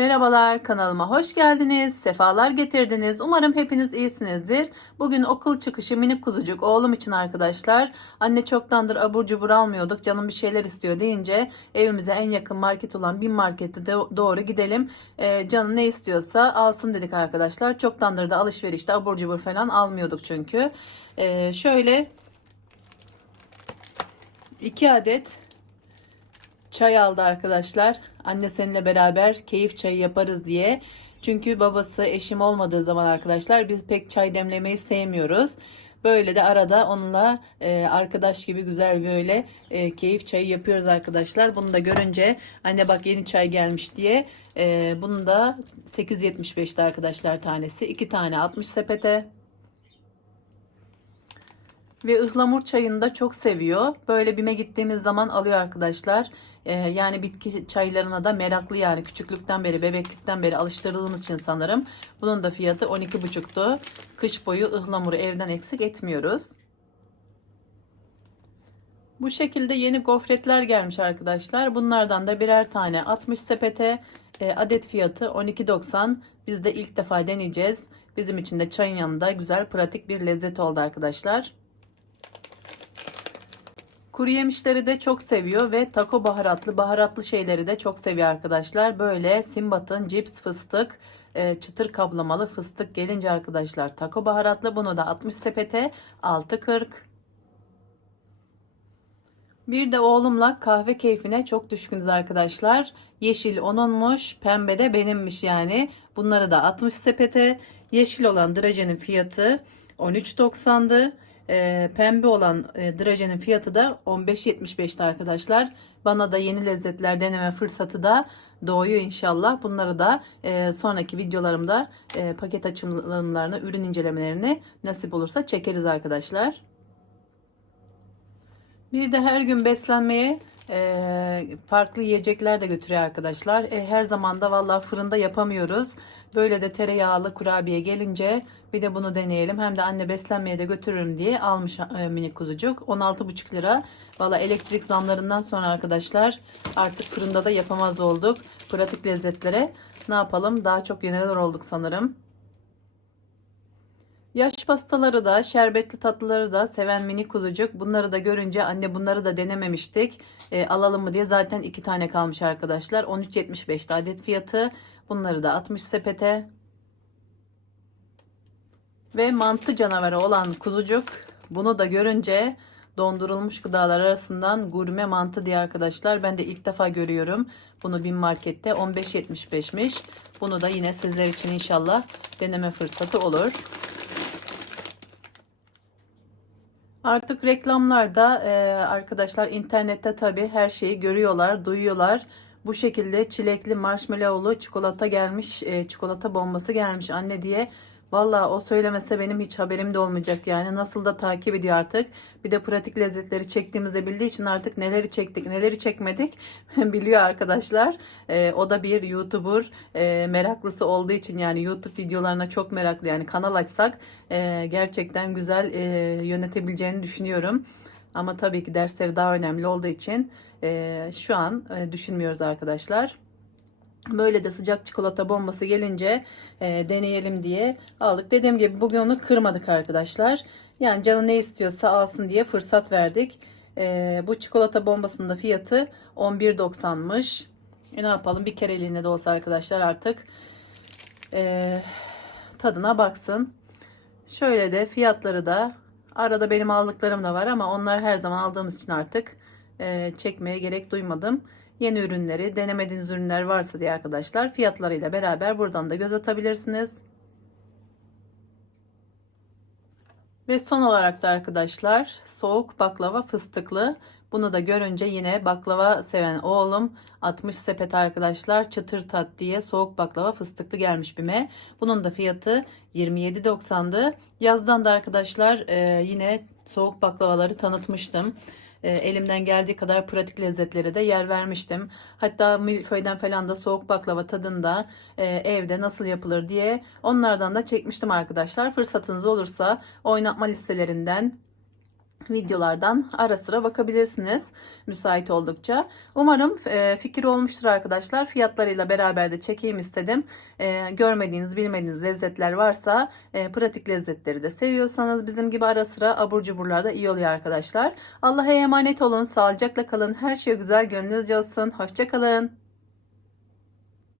Merhabalar kanalıma hoş geldiniz. Sefalar getirdiniz. Umarım hepiniz iyisinizdir. Bugün okul çıkışı minik kuzucuk oğlum için arkadaşlar. Anne çoktandır abur cubur almıyorduk. Canım bir şeyler istiyor deyince evimize en yakın market olan bin markete de doğru gidelim. Ee, canı ne istiyorsa alsın dedik arkadaşlar. Çoktandır da alışverişte abur cubur falan almıyorduk çünkü. Ee, şöyle 2 adet çay aldı arkadaşlar. Anne seninle beraber keyif çayı yaparız diye. Çünkü babası eşim olmadığı zaman arkadaşlar biz pek çay demlemeyi sevmiyoruz. Böyle de arada onunla e, arkadaş gibi güzel böyle e, keyif çayı yapıyoruz arkadaşlar. Bunu da görünce anne bak yeni çay gelmiş diye e, bunu da 8.75'ti arkadaşlar tanesi. 2 tane 60 sepete. Ve ıhlamur çayını da çok seviyor. Böyle BİM'e gittiğimiz zaman alıyor arkadaşlar. Ee, yani bitki çaylarına da meraklı yani küçüklükten beri, bebeklikten beri alıştırdığımız için sanırım. Bunun da fiyatı 12,5'tu. Kış boyu ıhlamuru evden eksik etmiyoruz. Bu şekilde yeni gofretler gelmiş arkadaşlar. Bunlardan da birer tane 60 sepete. E, adet fiyatı 12.90. Biz de ilk defa deneyeceğiz. Bizim için de çayın yanında güzel pratik bir lezzet oldu arkadaşlar. Kuru yemişleri de çok seviyor ve taco baharatlı baharatlı şeyleri de çok seviyor arkadaşlar. Böyle Simbat'ın cips fıstık e, çıtır kablamalı fıstık gelince arkadaşlar taco baharatlı bunu da 60 sepete 6.40. Bir de oğlumla kahve keyfine çok düşkünüz arkadaşlar. Yeşil onunmuş, pembe de benimmiş yani. Bunları da 60 sepete. Yeşil olan drajenin fiyatı 13.90'dı. E, pembe olan e, drajenin fiyatı da 15.75'ti arkadaşlar. Bana da yeni lezzetler deneme fırsatı da doğuyor inşallah. Bunları da e, sonraki videolarımda e, paket açılımlarını, ürün incelemelerini nasip olursa çekeriz arkadaşlar. Bir de her gün beslenmeye e, farklı yiyecekler de götürüyor arkadaşlar. E, her zaman da vallahi fırında yapamıyoruz. Böyle de tereyağlı kurabiye gelince bir de bunu deneyelim. Hem de anne beslenmeye de götürürüm diye almış e, minik kuzucuk. 16,5 lira. Valla elektrik zamlarından sonra arkadaşlar artık fırında da yapamaz olduk. Pratik lezzetlere ne yapalım daha çok yönelir olduk sanırım. Yaş pastaları da, şerbetli tatlıları da seven mini kuzucuk. Bunları da görünce anne bunları da denememiştik. E, alalım mı diye zaten iki tane kalmış arkadaşlar. 13.75'ti adet fiyatı. Bunları da 60 sepete. Ve mantı canavarı olan kuzucuk. Bunu da görünce dondurulmuş gıdalar arasından gurme mantı diye arkadaşlar. Ben de ilk defa görüyorum. Bunu bin markette 15.75'miş. Bunu da yine sizler için inşallah deneme fırsatı olur. Artık reklamlarda e, arkadaşlar internette tabi her şeyi görüyorlar, duyuyorlar. Bu şekilde çilekli marshmallowlu çikolata gelmiş, e, çikolata bombası gelmiş anne diye. Valla o söylemese benim hiç haberim de olmayacak yani. Nasıl da takip ediyor artık. Bir de pratik lezzetleri çektiğimizde bildiği için artık neleri çektik, neleri çekmedik biliyor arkadaşlar. E, o da bir YouTuber e, meraklısı olduğu için yani YouTube videolarına çok meraklı. Yani kanal açsak e, gerçekten güzel e, yönetebileceğini düşünüyorum. Ama tabii ki dersleri daha önemli olduğu için e, şu an e, düşünmüyoruz arkadaşlar. Böyle de sıcak çikolata bombası gelince e, deneyelim diye aldık. Dediğim gibi bugün onu kırmadık arkadaşlar. Yani canı ne istiyorsa alsın diye fırsat verdik. E, bu çikolata bombasının da fiyatı 11.90'mış. E, ne yapalım bir kereliğine de olsa arkadaşlar artık e, tadına baksın. Şöyle de fiyatları da arada benim aldıklarım da var ama onlar her zaman aldığımız için artık e, çekmeye gerek duymadım yeni ürünleri, denemediğiniz ürünler varsa diye arkadaşlar fiyatlarıyla beraber buradan da göz atabilirsiniz. Ve son olarak da arkadaşlar soğuk baklava fıstıklı. Bunu da görünce yine baklava seven oğlum 60 sepet arkadaşlar çıtır tat diye soğuk baklava fıstıklı gelmiş bime. Bunun da fiyatı 27.90'dı. Yazdan da arkadaşlar e, yine soğuk baklavaları tanıtmıştım e, elimden geldiği kadar pratik lezzetlere de yer vermiştim. Hatta milföyden falan da soğuk baklava tadında e, evde nasıl yapılır diye onlardan da çekmiştim arkadaşlar. Fırsatınız olursa oynatma listelerinden videolardan ara sıra bakabilirsiniz müsait oldukça. Umarım e, fikir olmuştur arkadaşlar. Fiyatlarıyla beraber de çekeyim istedim. E, görmediğiniz, bilmediğiniz lezzetler varsa e, pratik lezzetleri de seviyorsanız bizim gibi ara sıra abur cuburlar da iyi oluyor arkadaşlar. Allah'a emanet olun. Sağlıcakla kalın. Her şey güzel gönlünüzce olsun. Hoşçakalın.